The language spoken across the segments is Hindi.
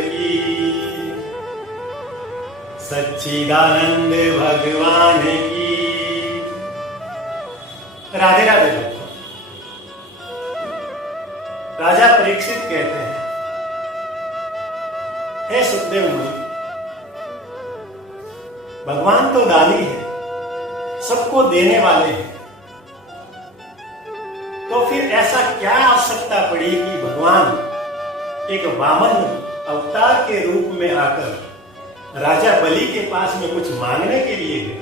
की, सच्चिदानंद भगवान की। राधे राधे भक्तों। राजा परीक्षित कहते हैं, हे सुखदेव मुनि, भगवान तो दानी है, सबको देने वाले हैं, तो फिर ऐसा क्या आवश्यकता पड़ी कि भगवान एक वामन अवतार के रूप में आकर राजा बलि के पास में कुछ मांगने के लिए गए?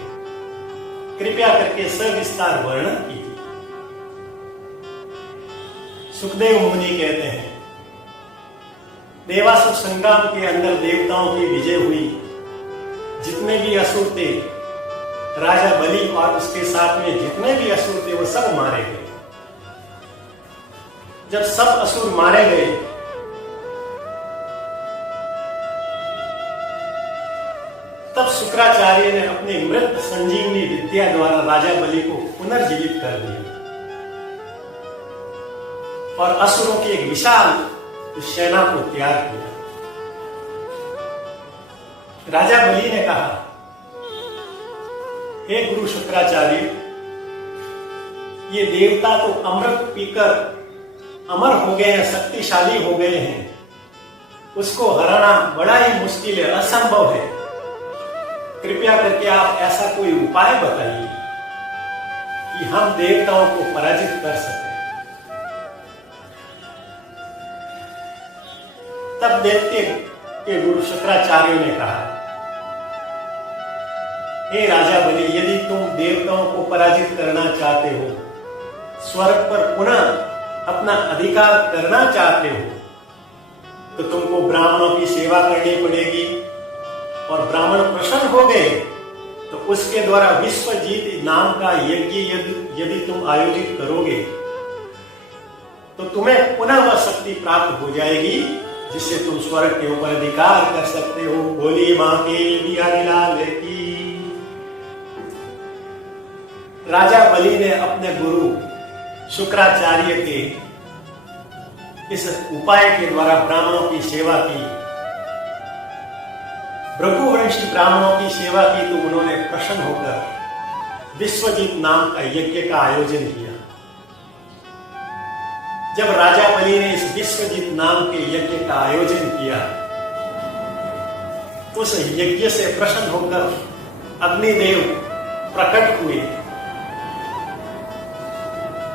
कृपया करके सविस्तार वर्णन कीजिए। सुखदेव मुनि कहते हैं, देवासुर संग्राम के अंदर देवताओं की विजय हुई, जितने भी असुर थे, राजा बलि और उसके साथ में जितने भी असुर थे वो सब मारे गए। जब सब असुर मारे गए तब शुक्राचार्य ने अपनी मृत संजीवनी विद्या द्वारा राजा बलि को पुनर्जीवित कर दिया और असुरों की एक विशाल सेना को तैयार किया। राजा बलि ने कहा, हे गुरु शुक्राचार्य, ये देवता तो अमृत पीकर अमर हो गए हैं, शक्तिशाली हो गए हैं, उसको हराना बड़ा ही मुश्किल है, असंभव है। कृपया करके आप ऐसा कोई उपाय बताइए कि हम देवताओं को पराजित कर सकें। तब दैत्य के गुरु शुक्राचार्य ने कहा, हे राजा बलि, यदि तुम देवताओं को पराजित करना चाहते हो, स्वर्ग पर पुनः अपना अधिकार करना चाहते हो, तो तुमको ब्राह्मणों की सेवा करनी पड़ेगी, और ब्राह्मण प्रसन्न हो गए तो उसके द्वारा विश्वजीत नाम का यज्ञ यदि तुम आयोजित करोगे तो तुम्हें पुनः वह शक्ति प्राप्त हो जाएगी जिससे तुम स्वर्ग के ऊपर अधिकार कर सकते हो। बोली मां के बिहारी लाल की। राजा बलि ने अपने गुरु शुक्राचार्य के इस उपाय के द्वारा ब्राह्मणों की सेवा की, भृगुवंशी ब्राह्मणों की सेवा की, तो उन्होंने प्रसन्न होकर विश्वजीत नाम का यज्ञ का आयोजन किया। जब राजा बलि ने इस विश्वजीत नाम के यज्ञ का आयोजन किया, तो उस यज्ञ से प्रसन्न होकर अग्निदेव प्रकट हुए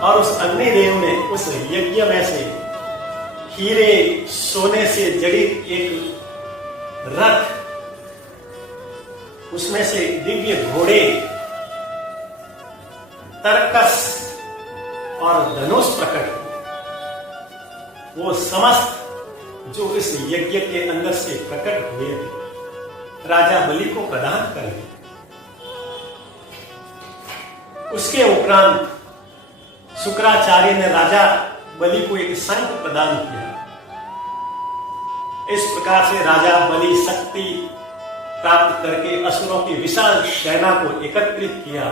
और उस अग्निदेव ने उस यज्ञ में से हीरे सोने से जड़ित एक रथ, उसमें से दिव्य घोड़े, तरकस और धनुष प्रकट हुए। वो समस्त जो इस यज्ञ के अंदर से प्रकट हुए थे, राजा बलि को प्रदान कर दिए। उसके उपरांत शुक्राचार्य ने राजा बलि को एक शंख प्रदान किया। इस प्रकार से राजा बलि शक्ति प्राप्त करके असुरों की विशाल सेना को एकत्रित किया।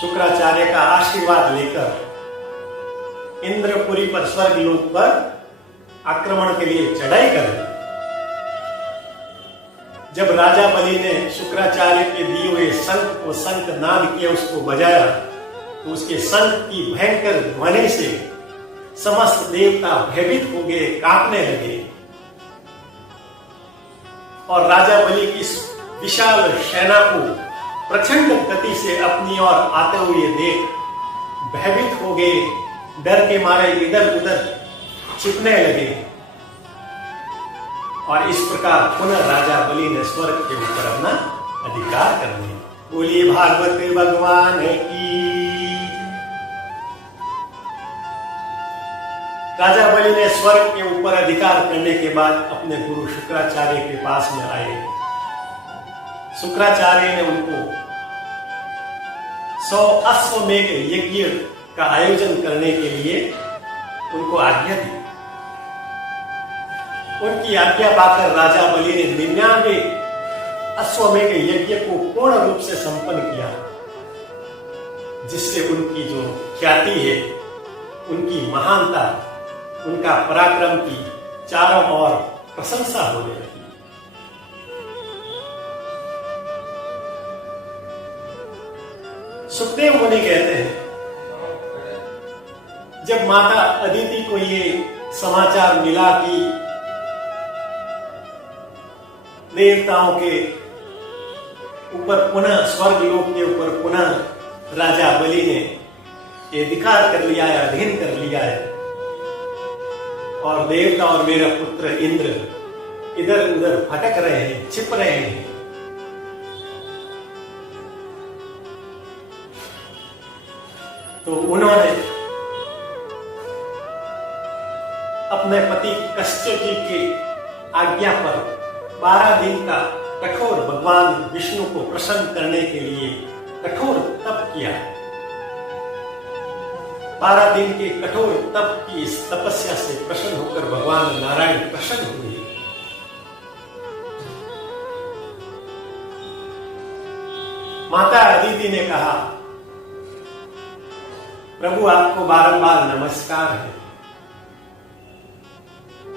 शुक्राचार्य का आशीर्वाद लेकर इंद्रपुरी पर, स्वर्ग लोक पर आक्रमण के लिए चढ़ाई कर दी। जब राजा बलि ने शुक्राचार्य के दिए हुए शंख को शंखनाद किया, उसको बजाया, तो उसके शंख की भयंकर ध्वनि से समस्त देवता भयभीत हो गए, कांपने लगे और राजा बलि की इस विशाल सेना को प्रचंड गति से अपनी ओर आते हुए देख भयभीत हो गए, डर के मारे इधर उधर छिपने लगे और इस प्रकार पुनः राजा बलि ने स्वर्ग के ऊपर अपना अधिकार कर लिया। बोलिए भागवत भगवान की। राजा बलि ने स्वर्ग के ऊपर अधिकार करने के बाद अपने गुरु शुक्राचार्य के पास में आए। शुक्राचार्य ने उनको 100 अश्वमेध यज्ञ का आयोजन करने के लिए उनको आज्ञा दी। उनकी आज्ञा पाकर राजा बलि ने 99 अश्वमेध यज्ञ को पूर्ण रूप से संपन्न किया, जिससे उनकी जो ख्याति है, उनकी महानता, उनका पराक्रम की चारों ओर प्रशंसा होने लगी। सुखदेव मुनि कहते हैं, जब माता अदिति को ये समाचार मिला कि देवताओं के ऊपर पुनः, स्वर्ग लोक के ऊपर पुनः राजा बलि ने ये अधिकार कर लिया है, अधीन कर लिया है, और देवता और मेरा पुत्र इंद्र इधर उधर भटक रहे हैं, छिप रहे हैं, तो उन्होंने अपने पति कश्यप जी की आज्ञा पर 12 दिन का कठोर भगवान विष्णु को प्रसन्न करने के लिए कठोर तप किया। 12 दिन के कठोर तप की इस तपस्या से प्रसन्न होकर भगवान नारायण प्रसन्न हुए। माता अदिति ने कहा, प्रभु आपको बारंबार नमस्कार है,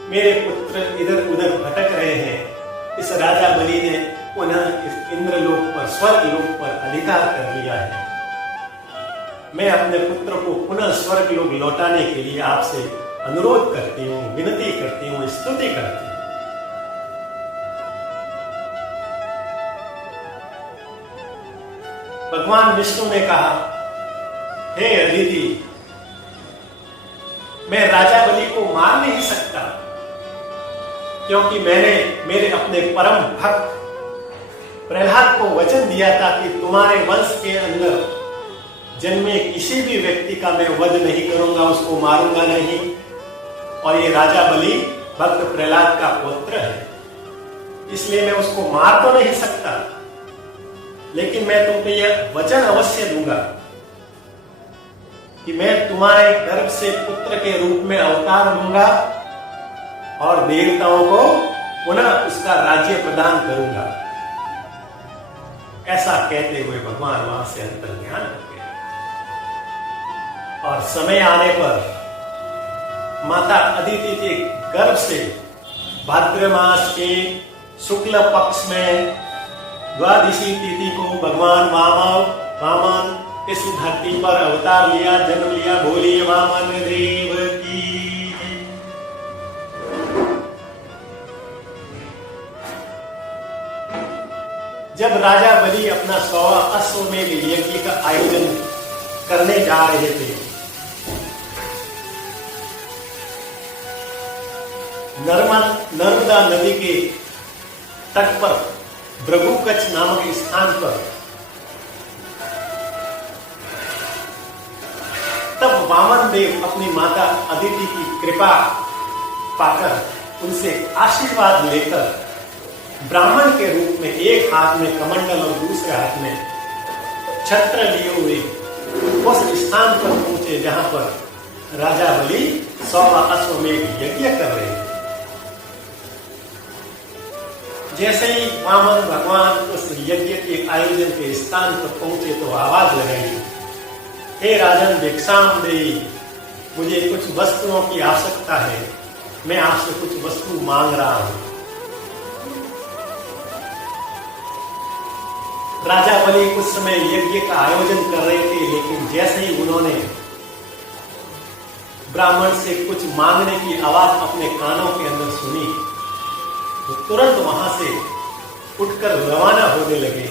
मेरे पुत्र इधर उधर भटक रहे हैं, इस राजा बलि ने पुनः इस इंद्रलोक पर, स्वर्ग लोक पर अधिकार कर लिया है। मैं अपने पुत्र को पुनः स्वर्ग लोक लौटाने के लिए आपसे अनुरोध करती हूँ, विनती करती हूँ, स्तुति करती हूँ। भगवान विष्णु ने कहा, हे अदिति, मैं राजा बलि को मार नहीं सकता, क्योंकि मैंने मेरे अपने परम भक्त प्रहलाद को वचन दिया था कि तुम्हारे वंश के अंदर जन्मे किसी भी व्यक्ति का मैं वध नहीं करूंगा, उसको मारूंगा नहीं। और ये राजा बलि भक्त प्रहलाद का पुत्र है, इसलिए मैं उसको मार तो नहीं सकता, लेकिन मैं तुमको यह वचन अवश्य दूंगा कि मैं तुम्हारे गर्भ से पुत्र के रूप में अवतार लूंगा और देवताओं को पुनः उसका राज्य प्रदान करूंगा। ऐसा कहते हुए भगवान वहां से अंतर्ध्यान हो गए। और समय आने पर माता अदिति के गर्भ से भाद्र मास के शुक्ल पक्ष में द्वादशी तिथि को भगवान वामन इस धरती पर अवतार लिया, जन्म लिया। बोलिए वामन देव की। जब राजा बलि अपना 100वां अश्वमेध यज्ञ का आयोजन करने जा रहे थे, नर्मदा नदी के तट पर भृगुकच्छ नामक स्थान पर तब वामन देव अपनी माता अदिति की कृपा पाकर उनसे आशीर्वाद लेकर ब्राह्मण के रूप में एक हाथ में कमंडल और दूसरे हाथ में छत्र लिए हुए उस स्थान पर पहुंचे जहां पर राजा बलि 100वां अश्वमेध यज्ञ कर रहे थे। जैसे ही वामन भगवान उस यज्ञ के आयोजन के स्थान पर पहुंचे तो आवाज लगाई, हे राजन भिक्षाम देहि, मुझे कुछ वस्तुओं की आवश्यकता है, मैं आपसे कुछ वस्तु मांग रहा हूं। राजा बलि कुछ समय यज्ञ का आयोजन कर रहे थे, लेकिन जैसे ही उन्होंने ब्राह्मण से कुछ मांगने की आवाज अपने कानों के अंदर सुनी, तो तुरंत वहां से उठकर रवाना होने लगे।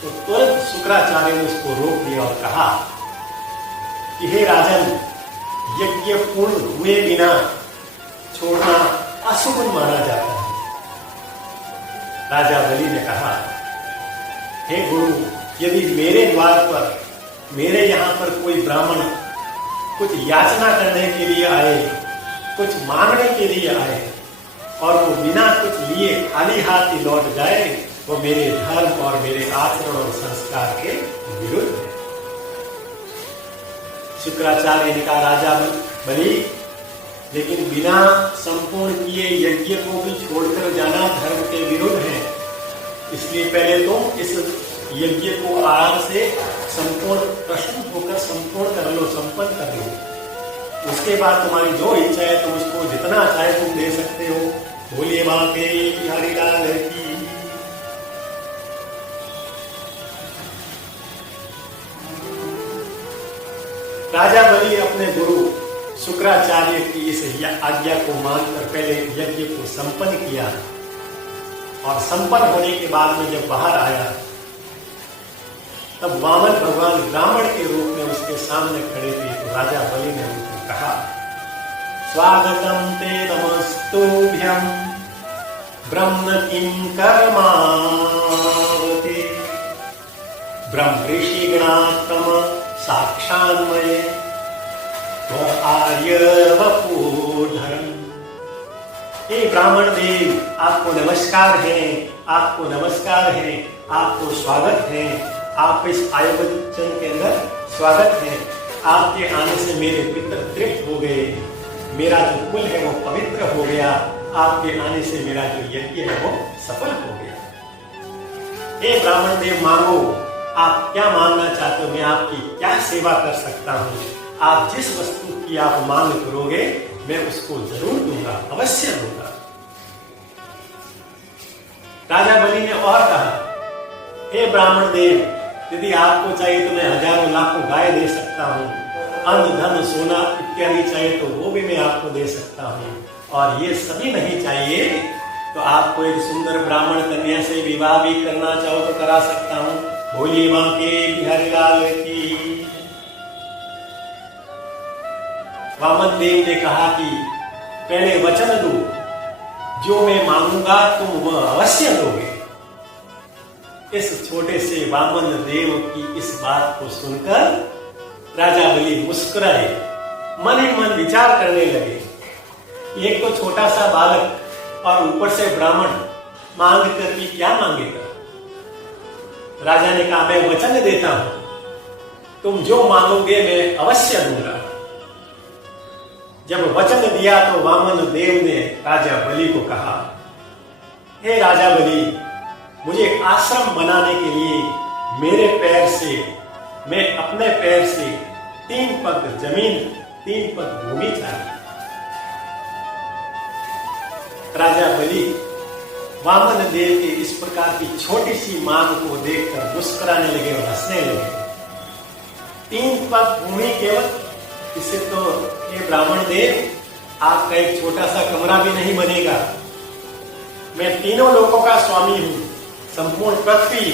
तो तुरंत शुक्राचार्य ने उसको रोक दिया और कहा कि हे राजन, यज्ञ पूर्ण हुए बिना छोड़ना अशुभ माना जाता है। राजा बलि ने कहा, हे गुरु, यदि मेरे द्वार पर, मेरे यहाँ पर कोई ब्राह्मण कुछ याचना करने के लिए आए, कुछ मांगने के लिए आए और वो बिना कुछ लिए खाली हाथ ही लौट जाए, वो मेरे धर्म और मेरे आचरण और संस्कार के विरुद्ध है। शुक्राचार्य ने कहा, राजा बलि, लेकिन बिना संपूर्ण किए यज्ञ को भी छोड़कर जाना धर्म के विरुद्ध है, इसलिए पहले तुम इस यज्ञ को आराम से संपूर्ण प्रसन्न होकर संपूर्ण कर लो, संपन्न कर लो। उसके बाद तुम्हारी जो इच्छा है तुम उसको जितना चाहे तुम दे सकते हो, बोलिए बांके बिहारी लाल की। राजा बलि अपने गुरु शुक्राचार्य की इस आज्ञा को मानकर पहले यज्ञ को संपन्न किया और संपन्न होने के बाद में जब बाहर आया तब वामन भगवान ब्राह्मण के रूप में उसके सामने खड़े थे। तो राजा बलि ने उनको कहा, स्वागतम ते नमस्तुभ्यं ब्रह्म किं कर्मावते ब्रह्म ऋषि गणात्म साक्षान्मये तो आर्य वपुर्धरम। हे ब्राह्मण देव, आपको नमस्कार है, आपको नमस्कार है, आपको स्वागत है। आप इस आयुर्वचन के अंदर स्वागत है। आपके आने से मेरे पितर तृप्त हो गए, मेरा जो कुल है वो पवित्र हो गया। आपके आने से मेरा जो यज्ञ है वो सफल हो गया। हे ब्राह्मण देव, मांगो, आप क्या मांगना चाहते हो, मैं आपकी क्या सेवा कर सकता हूँ। आप जिस वस्तु की आप मांग करोगे मैं उसको जरूर दूंगा, अवश्य दूंगा। राजा बलि ने और कहा, हे ब्राह्मण देव, यदि आपको चाहिए तो मैं हजारों लाखों गाय दे सकता हूँ, अन्न धन सोना इत्यादि चाहिए तो वो भी मैं आपको दे सकता हूँ, और ये सभी नहीं चाहिए तो आपको एक सुंदर ब्राह्मण कन्या से विवाह भी करना चाहो तो करा सकता हूँ। बोलिए बांके बिहारी लाल की। वामन देव ने कहा कि पहले वचन दो, जो मैं मांगूंगा तुम वह अवश्य दोगे। इस छोटे से वामन देव की इस बात को सुनकर राजा बलि मुस्कुराए, मन ही मन विचार करने लगे। एक तो छोटा सा बालक और ऊपर से ब्राह्मण, मांग करके क्या मांगेगा। राजा ने कहा, मैं वचन देता हूं, तुम जो मांगोगे मैं अवश्य दूंगा। जब वचन दिया तो वामन देव ने राजा बलि को कहा, हे राजा बलि, मुझे आश्रम बनाने के लिए मेरे पैर से, मैं अपने पैर से 3 पग जमीन 3 पग भूमि चाहिए। राजा बलि वामन देव के इस प्रकार की छोटी सी मांग को देखकर मुस्कुराने लगे और हंसने लगे। 3 पग भूमि केवल, इससे तो ये ब्राह्मण देव आपका एक छोटा सा कमरा भी नहीं बनेगा। मैं तीनों लोकों का स्वामी हूं, संपूर्ण पृथ्वी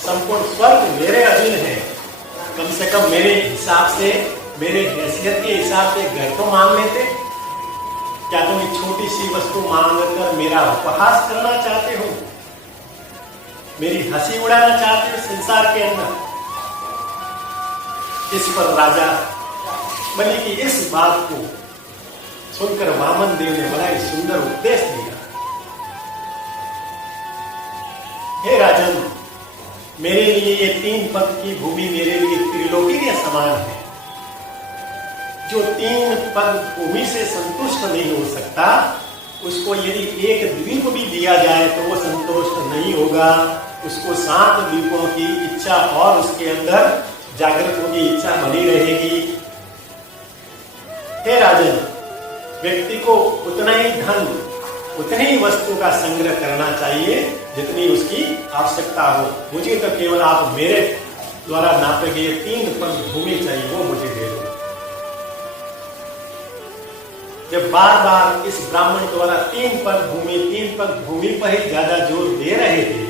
संपूर्ण स्वर्ग मेरे अधीन है। कम से कम मेरे हिसाब से, मेरे हैसियत के हिसाब से घर तो मांग लेते। क्या तुम एक छोटी सी वस्तु मांग कर मेरा उपहास करना चाहते हो, मेरी हंसी उड़ाना चाहते हो संसार के अंदर। इस पर राजा बलि की इस बात को सुनकर वामन देव ने बड़ा ही सुंदर उपदेश दिया। हे राजन, मेरे लिए ये 3 पग की भूमि मेरे लिए त्रिलोकी के समान है। जो 3 पग भूमि से संतुष्ट नहीं हो सकता, उसको यदि एक द्वीप भी दिया जाए तो वो संतुष्ट नहीं होगा। उसको 7 द्वीपों की इच्छा और उसके अंदर जागृत होगी इच्छा बनी रहेगी। हे राजन, व्यक्ति को उतना ही धन, उतनी ही वस्तु का संग्रह करना चाहिए जितनी उसकी आवश्यकता हो। मुझे तो केवल आप मेरे द्वारा नापे गए 3 पग भूमि चाहिए, वो मुझे दे दो। जब बार बार इस ब्राह्मण द्वारा 3 पग भूमि पर ही ज्यादा जोर दे रहे थे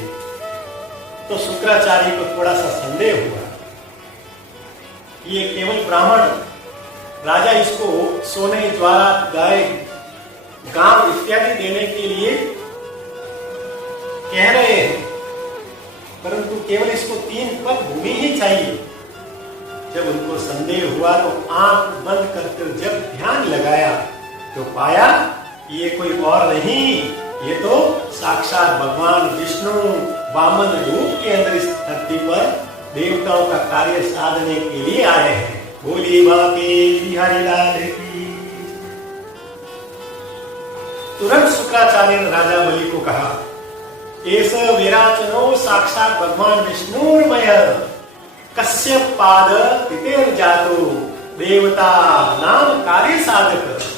तो शुक्राचार्य को थोड़ा सा संदेह हुआ। ये केवल ब्राह्मण, राजा इसको सोने द्वारा गाय गांव इत्यादि देने के लिए कह रहे हैं, परंतु केवल इसको 3 पग भूमि ही चाहिए। जब उनको संदेह हुआ तो आंख बंद करके जब ध्यान लगाया तो पाया ये कोई और नहीं, ये तो साक्षात भगवान विष्णु वामन रूप के अंदर इस धरती पर देवताओं का कार्य साधने के लिए आए हैं। बोलिए बांके बिहारी लाल की। तुरंत शुक्राचार्य ने राजा बलि को कहा, एस विराचनो साक्षात भगवान विष्णुर्मय कश्यप पाद पितेर जातो देवता नाम कार्य साधक।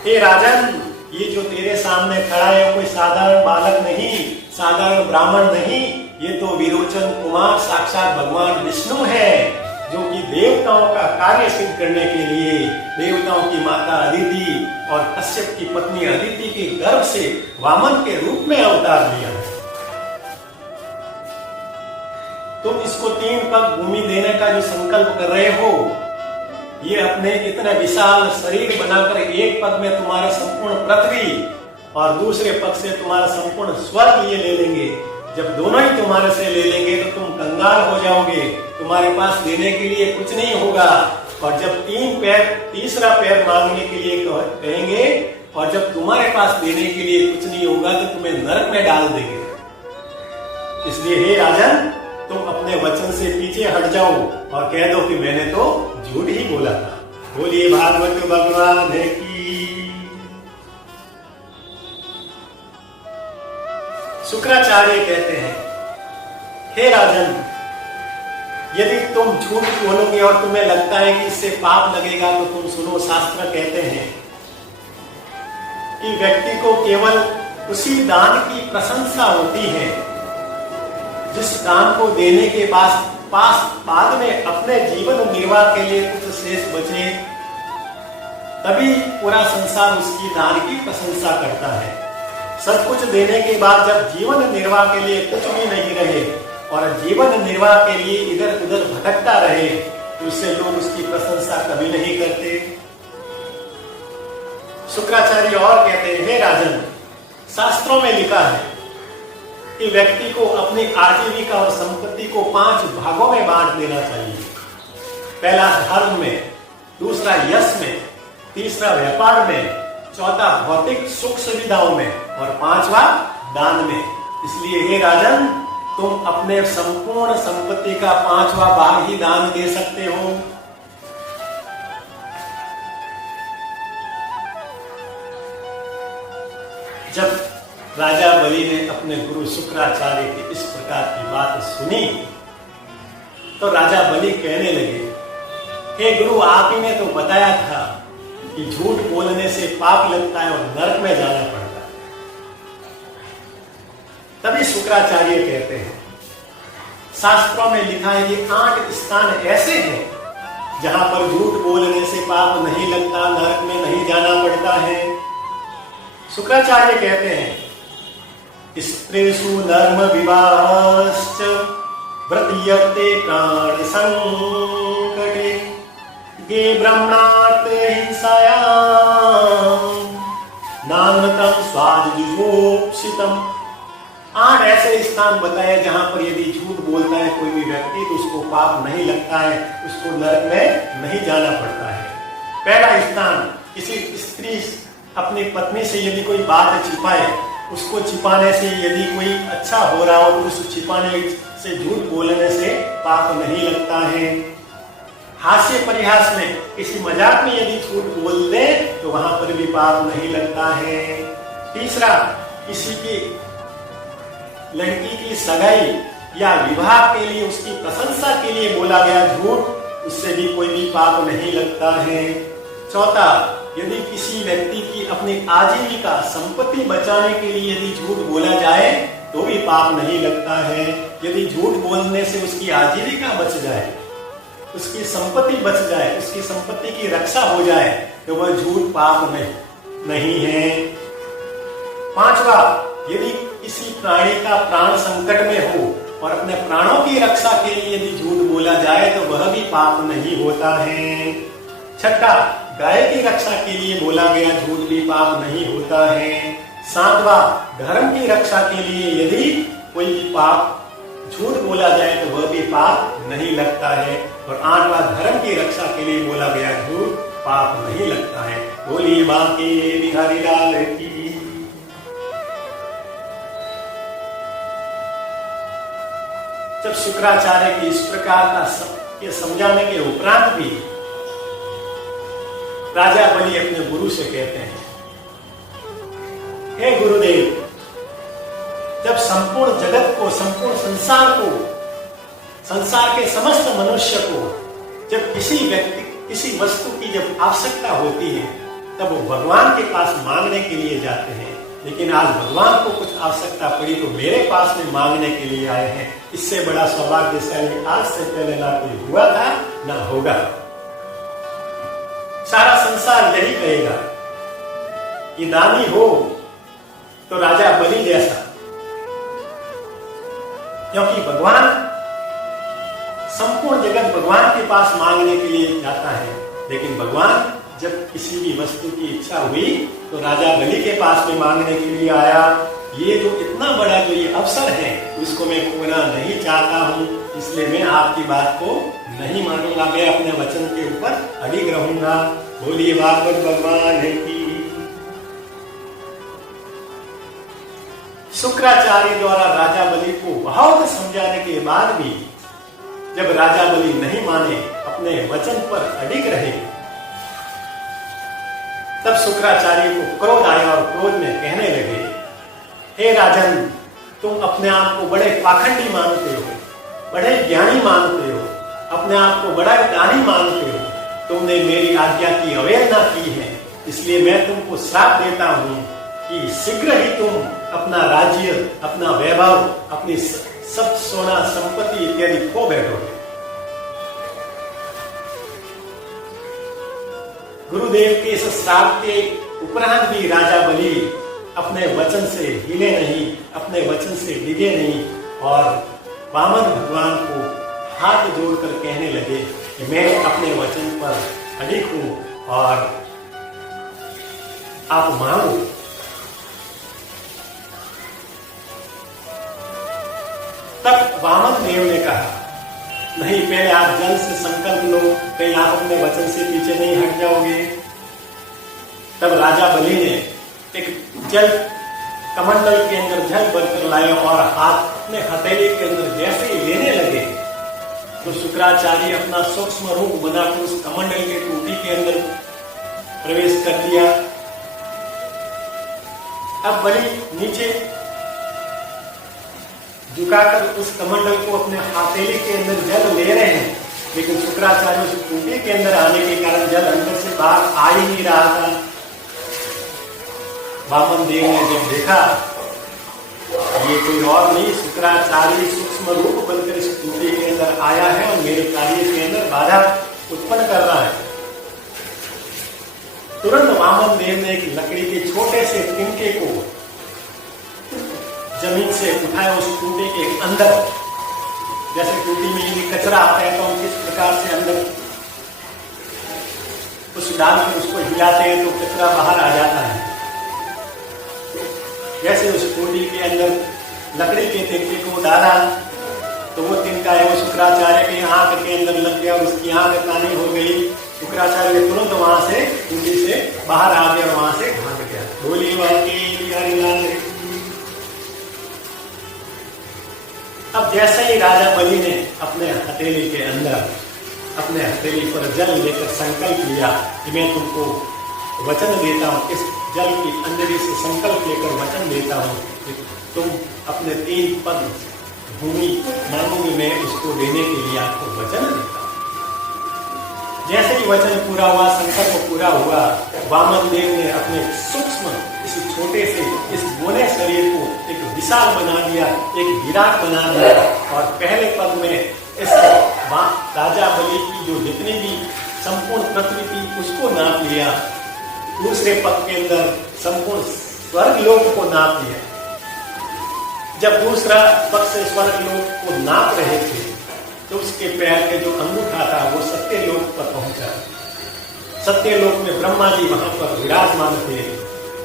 हे राजन, ये जो तेरे सामने खड़ा है कोई साधारण बालक नहीं, साधारण ब्राह्मण नहीं, ये तो विरोचन कुमार साक्षात भगवान विष्णु है, जो कि देवताओं का कार्य सिद्ध करने के लिए देवताओं की माता अदिति और कश्यप की पत्नी अदिति के गर्भ से वामन के रूप में अवतार लिया है। तुम इसको 3 पग भूमि देने का जो संकल्प कर रहे हो, ये अपने इतना विशाल शरीर बनाकर एक पग में तुम्हारे संपूर्ण पृथ्वी और दूसरे पग से तुम्हारा संपूर्ण स्वर्ग ये ले लेंगे। जब दोनों ही तुम्हारे से ले लेंगे तो तुम कंगाल हो जाओगे, तुम्हारे पास देने के लिए कुछ नहीं होगा। और जब तीसरा पैर मांगने के लिए कहेंगे और जब तुम्हारे पास देने के लिए कुछ नहीं होगा तो तुम्हें नरक में डाल देंगे। इसलिए हे राजन, तुम अपने वचन से पीछे हट जाओ और कह दो कि मैंने तो झूठ ही बोला था। बोलिए भागवत भगवान की। शुक्राचार्य कहते हैं, हे राजन, यदि तुम झूठ बोलोगे और तुम्हें लगता है कि इससे पाप लगेगा तो तुम सुनो, शास्त्र कहते हैं कि व्यक्ति को केवल उसी दान की प्रशंसा होती है जिस दान को देने के बाद में अपने जीवन निर्वाह के लिए कुछ शेष बचे, तभी पूरा संसार उसकी दान की प्रशंसा करता है। सब कुछ देने के बाद जब जीवन निर्वाह के लिए कुछ भी नहीं रहे और जीवन निर्वाह के लिए इधर उधर भटकता रहे, तो उससे लोग उसकी प्रशंसा कभी नहीं करते। शुक्राचार्य और कहते हैं, हे राजन, शास्त्रों में लिखा है कि व्यक्ति को अपनी आजीविका और संपत्ति को 5 भागों में बांट देना चाहिए। पहला धर्म में, दूसरा यश में, तीसरा व्यापार में, चौथा भौतिक सुख सुविधाओं में और 5वां दान में। इसलिए हे राजन, तुम अपने संपूर्ण संपत्ति का 5वां भाग ही दान दे सकते हो। जब राजा बलि ने अपने गुरु शुक्राचार्य की इस प्रकार की बात सुनी तो राजा बलि कहने लगे, हे गुरु, आप ही ने तो बताया था कि झूठ बोलने से पाप लगता है और नरक में जाना पड़ता है। तभी शुक्राचार्य कहते हैं, शास्त्रों में लिखा है कि 8 स्थान ऐसे हैं जहां पर झूठ बोलने से पाप नहीं लगता, नरक में नहीं जाना पड़ता है। शुक्राचार्य कहते हैं, स्त्रीषु नर्म विवाहश्च व्रतीयते प्राण संकटे गे ब्रह्मणार्थ हिंसायां नान्यतम स्वादजुषोप्सितम। 8 ऐसे स्थान बताए जहां पर यदि झूठ बोलता है कोई भी व्यक्ति तो उसको पाप नहीं लगता है, उसको नरक में नहीं जाना पड़ता है। पहला स्थान, किसी स्त्री अपनी पत्नी से यदि कोई बात छिपाए, उसको छिपाने से यदि कोई अच्छा हो रहा हो तो उस छिपाने से, झूठ बोलने से पाप नहीं लगता है। हास्य परिहास में, किसी मजाक में यदि झूठ बोल दे तो वहां पर भी पाप नहीं लगता है। तीसरा, किसी की लड़की की सगाई या विवाह के लिए उसकी प्रशंसा के लिए बोला गया झूठ, उससे भी कोई भी पाप नहीं लगता है। चौथा, यदि किसी व्यक्ति की अपनी आजीविका संपत्ति बचाने के लिए यदि झूठ बोला जाए तो भी पाप नहीं लगता है। यदि झूठ बोलने से उसकी आजीविका बच जाए, उसकी संपत्ति बच जाए, उसकी संपत्ति की रक्षा हो जाए तो वह झूठ पाप नहीं है। 5वां, यदि किसी प्राणी का प्राण संकट में हो और अपने प्राणों की रक्षा के लिए यदि झूठ बोला जाए तो वह भी पाप नहीं होता है। 6, गाय की रक्षा के लिए बोला गया झूठ भी पाप नहीं होता है। 7वां, धर्म की रक्षा के लिए यदि कोई भी पाप झूठ बोला जाए तो वह भी पाप नहीं लगता है। और 8वां, धर्म की रक्षा के लिए बोला गया झूठ पाप नहीं लगता है। बोलिए बांके बिहारी लाल की। जब शुक्राचार्य की इस प्रकार का समझाने के उपरांत भी राजा बलि अपने गुरु से कहते हैं, हे गुरुदेव, जब संपूर्ण जगत को, संपूर्ण संसार को, संसार के समस्त मनुष्य को जब किसी व्यक्ति, किसी वस्तु की जब आवश्यकता होती है तब वो भगवान के पास मांगने के लिए जाते हैं। लेकिन आज भगवान को कुछ आवश्यकता पड़ी तो मेरे पास में मांगने के लिए आए हैं। इससे बड़ा सौभाग्यशाली आज से पहले ना कोई हुआ था ना होगा। सारा संसार यही कहेगा, ये दानी हो तो राजा बलि जैसा, क्योंकि भगवान संपूर्ण जगत भगवान के पास मांगने के लिए जाता है। लेकिन भगवान जब किसी भी वस्तु की इच्छा हुई तो राजा बलि के पास में मांगने के लिए आया। ये जो इतना बड़ा जो ये अवसर है उसको मैं खोना नहीं चाहता हूं, इसलिए मैं आपकी बात को नहीं मानूंगा, मैं अपने वचन के ऊपर अडिग रहूंगा। बोलिए भागवत भगवान की। शुक्राचार्य द्वारा राजा बलि को बहुत समझाने के बाद भी जब राजा बलि नहीं माने, अपने वचन पर अडिग रहे, तब शुक्राचार्य को क्रोध आया और क्रोध में कहने लगे, हे राजन, तुम अपने आप को बड़े पाखंडी मानते हो, बड़े ज्ञानी मानते हो, अपने आप को बड़ा दानी मानते हो, तुमने मेरी आज्ञा की अवहेलना की है, इसलिए मैं तुमको श्राप देता हूं कि शीघ्र ही तुम अपना राज्य, अपना वैभव, अपनी सब सोना संपत्ति इत्यादि खो बैठोगे। गुरुदेव के इस श्राप के उपरांत भी राजा बलि अपने वचन से हिले नहीं, अपने वचन से डिगे नहीं और वामन भगवान को हाथ जोड़कर कहने लगे कि मैं अपने वचन पर अडिग हूं और आप मांगो। तब वामन देव ने कहा, नहीं, पहले आप जल से संकल्प लो, कहीं आप अपने वचन से पीछे नहीं हट जाओगे। तब राजा बलि ने एक जल कमंडल के अंदर जल भरकर लाए और हाथ अपने हथेली के अंदर जैसे ही लेने लगे तो शुक्राचार्य अपना सूक्ष्म रूप बनाकर उस कमंडल के टूटी के अंदर प्रवेश कर दिया। अब बलि नीचे झुकाकर उस कमंडल को अपने हथेली के अंदर जल ले रहे हैं, लेकिन शुक्राचार्य उस टूटी के अंदर आने के कारण जल अंदर से बाहर आ ही नहीं रहा था। वामन देव ने जब देखा ये कोई और नहीं, शुक्राचार्य सूक्ष्म रूप बनकर इस टूटी के अंदर आया है और मेरे कार्य के अंदर बाधा उत्पन्न कर रहा है। तुरंत वामन देव ने एक लकड़ी के छोटे से तिनके को जमीन से उठाया, उस टूटे के अंदर, जैसे टूटी में यदि कचरा आता है तो हम किस प्रकार से अंदर उस डाल में उसको हिलाते हैं तो कचरा बाहर आ जाता है, जैसे उस टूटी के अंदर लकड़ी के तिनके को डाला तो वो तिनका है वो शुक्राचार्य की आंख के अंदर लग गया, उसकी आंख काली हो गई। शुक्राचार्य तुरंत वहां से टूटी से बाहर आ गया और वहां से भाग गया। बोली हरिलाल। अब जैसे ही राजा बलि ने अपने हथेली के अंदर, अपने हथेली पर जल लेकर संकल्प लिया कि मैं तुमको वचन देता हूं, इस जल की अंजलि से संकल्प लेकर वचन देता हूं कि तुम अपने 3 पद भूमि मांगोगे, मैं उसको देने के लिए आपको वचन देता हूं। जैसे ही वचन पूरा हुआ, संकल्प पूरा हुआ, वामन देव ने अपने सूक्ष्म इस छोटे से इस बोले शरीर को एक विशाल बना दिया, एक विराट बना दिया और पहले पद में इस राजा बलि की जो जितनी भी संपूर्ण पृथ्वी थी उसको नाप लिया। दूसरे पद के अंदर संपूर्ण स्वर्ग लोक को नाप लिया। जब दूसरा पद से स्वर्ग लोक को नाप रहे थे तो उसके पैर के जो अंगूठा था वो सत्यलोक पर पहुंचा। सत्यलोक में ब्रह्मा जी वहां पर विराजमान थे।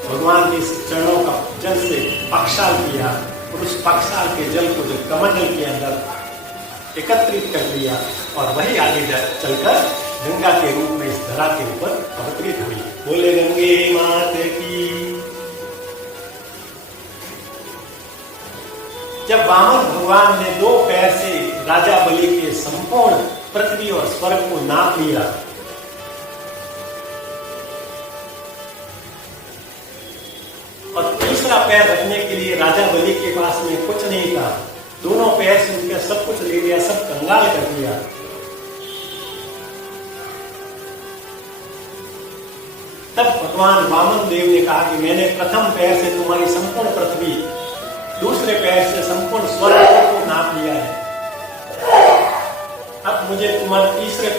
भगवान के चरणों का जल से पक्षाल किया और उस पक्षाल के जल को जो कमंडल के अंदर एकत्रित कर लिया और वही आगे चलकर गंगा के रूप में इस धरा के ऊपर अवतरित हुई। बोले गंगे मात की। जब वामन भगवान ने 2 पैर से राजा बलि के संपूर्ण पृथ्वी और स्वर्ग को नाप लिया और तीसरा पैर रखने के लिए राजा बलि के पास में कुछ नहीं था, दोनों पैर से उनका सब कुछ ले लिया, सब कंगाल कर दिया। तब भगवान वामन देव ने कहा कि मैंने प्रथम पैर से तुम्हारी संपूर्ण पृथ्वी, दूसरे पैर से संपूर्ण स्वर्ग को नाप लिया है। अब मुझे तुम्हारे तीसरे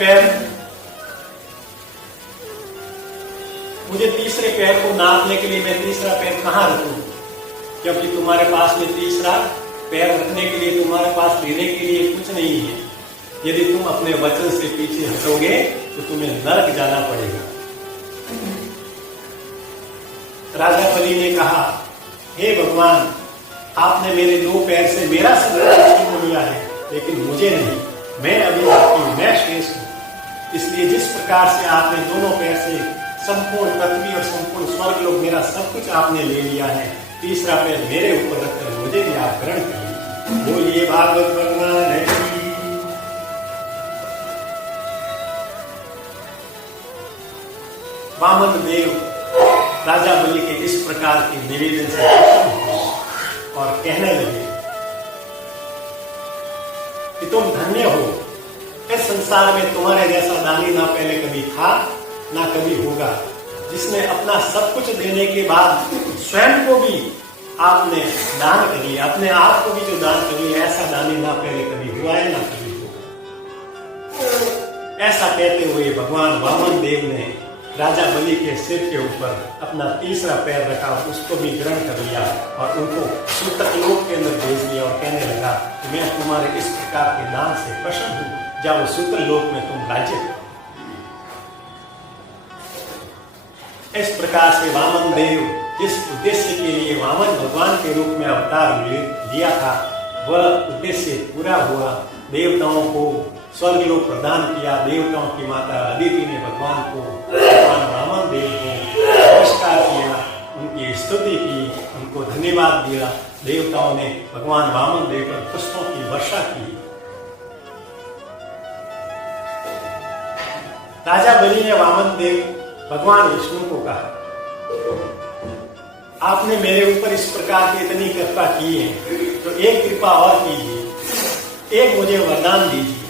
पैर को नापने के लिए मैं तीसरा पैर कहां रखूं? क्योंकि तुम्हारे पास में तीसरा पैर रखने के लिए, तुम्हारे पास लेने के लिए कुछ नहीं है। यदि तुम अपने वचन से पीछे हटोगे तो तुम्हें नरक जाना पड़ेगा। राजा बलि ने कहा, हे भगवान, आपने मेरे 2 पैर से मेरा संकल्प छीन लिया है, लेकिन मुझे नहीं। मैं अभी बाकी हूं, मैं श्रेष्ठ हूं। इसलिए जिस प्रकार से आपने दोनों पैर से संपूर्ण पृथ्वी और संपूर्ण स्वर्ग लोग, मेरा सब कुछ आपने ले लिया है, तीसरा पैर मेरे ऊपर रखकर मुझे भी आप ग्रहण करिए। बोलिए भागवत भगवान की। वामन देव राजा बलि के इस प्रकार के निवेदन से प्रसन्न हुए और कहने लगे कि तुम धन्य हो। इस संसार में तुम्हारे जैसा दानी ना पहले कभी था ना कभी होगा, जिसने अपना सब कुछ देने के बाद स्वयं को भी आपने दान कर लिया, अपने आप को भी जो दान कर लिया, ऐसा दानी ना पहले कभी हुआ है ना कभी होगा। ऐसा कहते हुए भगवान वामन देव ने राजा बलि के सिर के ऊपर अपना तीसरा पैर रखा, उसको भी ग्रहण कर लिया और उनको सूतकलोक के अंदर भेज दिया और कहने लगा कि मैं तुम्हारे इस प्रकार के दान से प्रसन्न हूं, जाओ सूतकलोक में तुम राज्य करो। इस प्रकार से वामन देव जिस उद्देश्य के लिए वामन भगवान के रूप में अवतार लिया था, वह उद्देश्य पूरा हुआ। देवताओं को स्वर्गलोक प्रदान किया। देवताओं की माता अदिति ने भगवान वामन देव को नमस्कार किया, उनकी स्तुति की, उनको धन्यवाद दिया। देवताओं ने भगवान वामन देव पर पुष्पों की वर्षा की। राजा बलि ने वामन देव भगवान विष्णु को कहा, आपने मेरे ऊपर इस प्रकार की इतनी कृपा की है, तो एक कृपा और कीजिए, एक मुझे वरदान दीजिए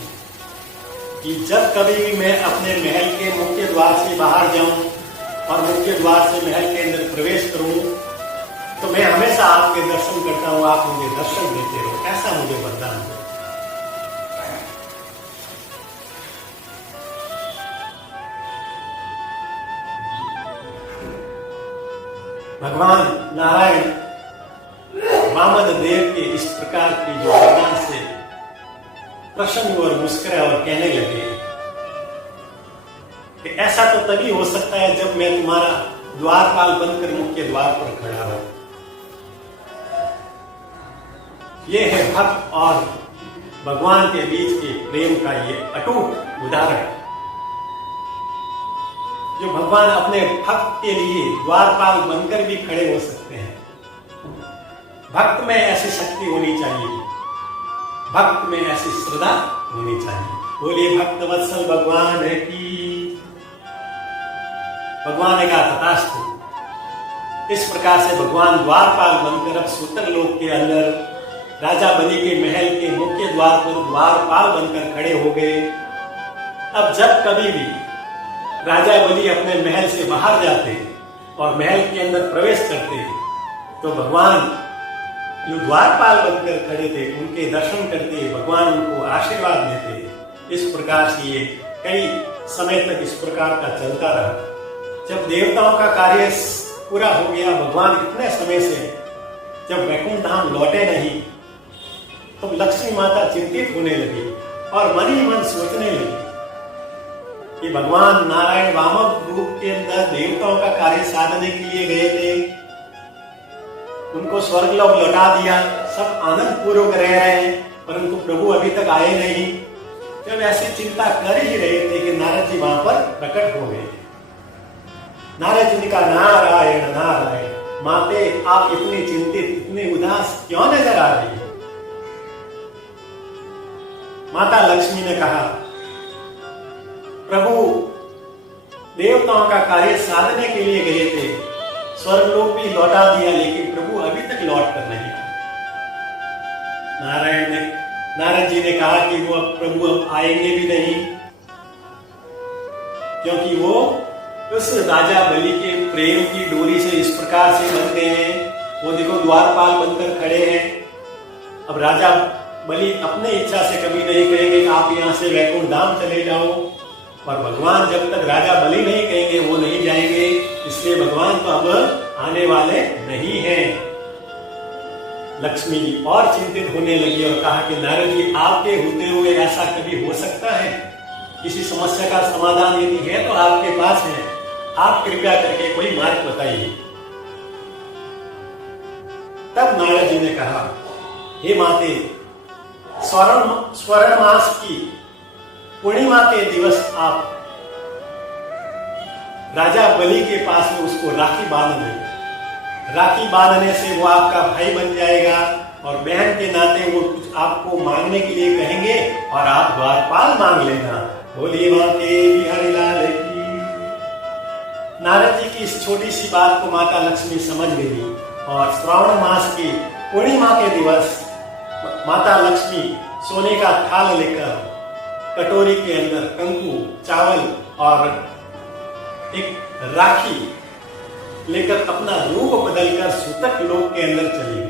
कि जब कभी भी मैं अपने महल के मुख्य द्वार से बाहर जाऊं और मुख्य द्वार से महल के अंदर प्रवेश करूं, तो मैं हमेशा आपके दर्शन करता हूं, आप मुझे दर्शन देते रहो, ऐसा मुझे वरदान दो। भगवान नारायण वामन देव के इस प्रकार की जो वरदान से प्रसन्न और मुस्कुराए और कहने लगे कि ऐसा तो तभी हो सकता है जब मैं तुम्हारा द्वारपाल बनकर मुख्य द्वार पर खड़ा हूं। यह है भक्त और भगवान के बीच के प्रेम का ये अटूट उदाहरण, जो भगवान अपने भक्त के लिए द्वारपाल बनकर भी खड़े हो सकते हैं। भक्त में ऐसी शक्ति होनी चाहिए, भक्त में ऐसी श्रद्धा होनी चाहिए। बोलिए भक्त वत्सल भगवान की। भगवान ने कहा तथास्तु। इस प्रकार से भगवान द्वारपाल बनकर अब सूतकलोक के अंदर राजा बलि के महल के मुख्य द्वार पर द्वारपाल बनकर खड़े हो गए। अब जब कभी भी राजा बलि अपने महल से बाहर जाते और महल के अंदर प्रवेश करते, तो भगवान जो द्वारपाल बनकर खड़े थे उनके दर्शन करते, भगवान उनको आशीर्वाद देते। इस प्रकार से ये कई समय तक इस प्रकार का चलता रहा। जब देवताओं का कार्य पूरा हो गया, भगवान इतने समय से जब वैकुंठ धाम लौटे नहीं, तो लक्ष्मी माता चिंतित होने लगी और मन ही मन सोचने लगी कि भगवान नारायण वामन रूप के अंदर देवताओं का कार्य साधने के लिए गए थे, उनको स्वर्गलोक लौटा दिया, सब आनंद पूर्वक रह रहे हैं, परंतु प्रभु अभी तक आए नहीं। जब ऐसी चिंता कर ही रहे थे कि नारद जी वहां पर प्रकट हो गए। नारद जी ने कहा, नारायण नारायण, माते आप इतनी चिंतित, इतनी उदास क्यों नजर आ रही है? माता लक्ष्मी ने कहा, प्रभु देवताओं का कार्य साधने के लिए गए थे, स्वर्गलोक भी लौटा दिया, लेकिन प्रभु अभी तक लौट कर नहीं आए। नारद जी ने कहा कि वो प्रभु अब आएंगे भी नहीं, क्योंकि वो उस राजा बलि के प्रेम की डोरी से इस प्रकार से बंधे हैं। वो देखो द्वारपाल बनकर खड़े हैं। अब राजा बलि अपने इच्छा से कभी नहीं कहेंगे कि आप यहाँ से वैकुंठ धाम चले जाओ, और भगवान जब तक राजा बलि नहीं कहेंगे वो नहीं जाएंगे। इसलिए भगवान तो अब आने वाले नहीं हैं। लक्ष्मी जी और चिंतित होने लगी और कहा कि नारद जी, आपके होते हुए ऐसा कभी हो सकता है? किसी समस्या का समाधान यदि है तो आपके पास है, आप कृपया करके कोई मार्ग बताइए। तब नारद जी ने कहा, हे माते, स्वर्ण मास की पूर्णिमा के दिवस आप राजा बलि के पास में उसको राखी बांध दें। राखी बांधने से वो आपका भाई बन जाएगा और बहन के नाते वो कुछ आपको मांगने के लिए कहेंगे और आप द्वारपाल मांग लेना। बोलिए माते बिहारी लाल की। नारद जी की इस छोटी सी बात को माता लक्ष्मी समझ गई और श्रावण मास की पूर्णिमा के दिवस माता लक्ष्मी सोने का थाल लेकर कटोरी के अंदर कंकु, चावल और एक राखी लेकर अपना रूप बदलकर सूतक लोक के अंदर चली गई।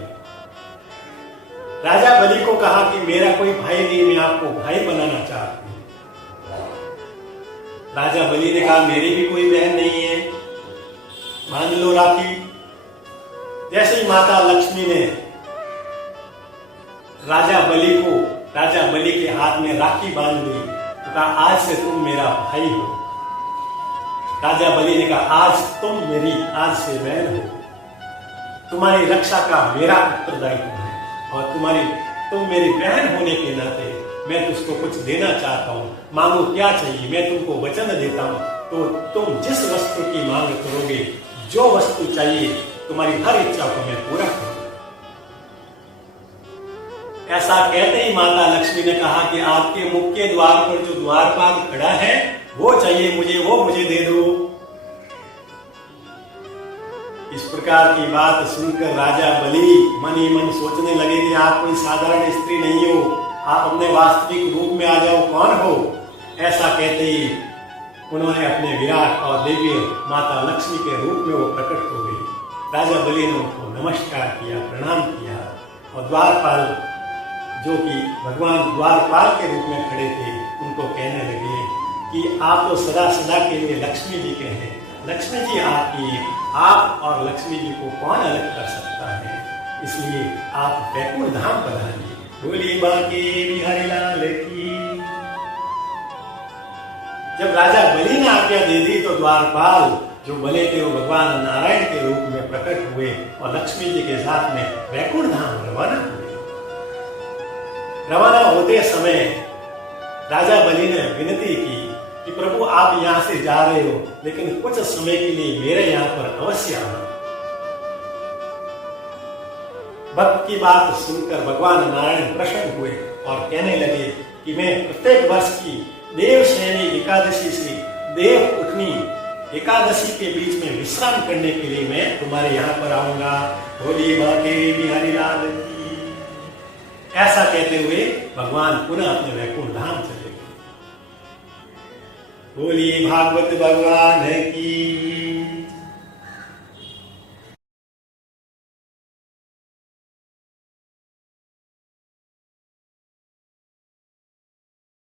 राजा बलि को कहा कि मेरा कोई भाई नहीं, मैं आपको भाई बनाना चाहती हूं। राजा बलि ने कहा, मेरी भी कोई बहन नहीं है, बांध लो राखी। जैसे ही माता लक्ष्मी ने राजा बलि के हाथ में राखी बांध दी तो कहा, आज से तुम मेरा भाई हो। राजा बलि ने कहा, आज तुम मेरी आज से बहन हो। तुम्हारी रक्षा का मेरा उत्तरदायित्व है और तुम मेरी बहन होने के नाते मैं तुझको कुछ देना चाहता हूं। मांगो क्या चाहिए, मैं तुमको वचन देता हूं। तो तुम जिस वस्तु की मांग करोगे, जो वस्तु चाहिए, तुम्हारी हर इच्छा को मैं पूरा करूंगा। ऐसा कहते ही माता लक्ष्मी ने कहा कि आपके मुख के द्वार पर जो द्वारपाल खड़ा है वो चाहिए मुझे, वो मुझे दे दो। इस प्रकार की बात सुनकर राजा बलि मन ही मन सोचने लगे कि आप कोई साधारण स्त्री नहीं हो, आप अपने वास्तविक रूप में आ जाओ, कौन हो? ऐसा कहते ही उन्होंने अपने विराट और दिव्य माता लक्ष्मी के रूप में वो प्रकट हो गई। राजा बलि ने उनको नमस्कार किया, प्रणाम किया और द्वारपाल जो कि भगवान द्वारपाल के रूप में खड़े थे उनको कहने लगे कि आप तो सदा सदा के लिए लक्ष्मी जी के हैं। लक्ष्मी जी आपकी, आप और लक्ष्मी जी को कौन अलग कर सकता है? इसलिए आप वैकुंठ धाम पधारिए। बोलिए बांके बिहारी लाल की। जब राजा बलि ने आज्ञा दे दी तो द्वारपाल जो बने थे वो भगवान नारायण के रूप में प्रकट हुए और लक्ष्मी जी के साथ में वैकुंठ धाम रवाना हुए। रवाना होते समय राजा बलि ने विनती की कि प्रभु आप यहाँ से जा रहे हो, लेकिन कुछ समय के लिए मेरे यहाँ पर अवश्य आना। भक्त की बात सुनकर भगवान नारायण प्रसन्न हुए और कहने लगे कि मैं प्रत्येक वर्ष की देवशयनी एकादशी से देव उठनी एकादशी के बीच में विश्राम करने के लिए मैं तुम्हारे यहाँ पर आऊंगा। बोलिए बांके बिहारी लाल की। ऐसा कहते हुए भगवान पुनः अपने वैकुंठ धाम चले गए। बोलिए भागवत भगवान की।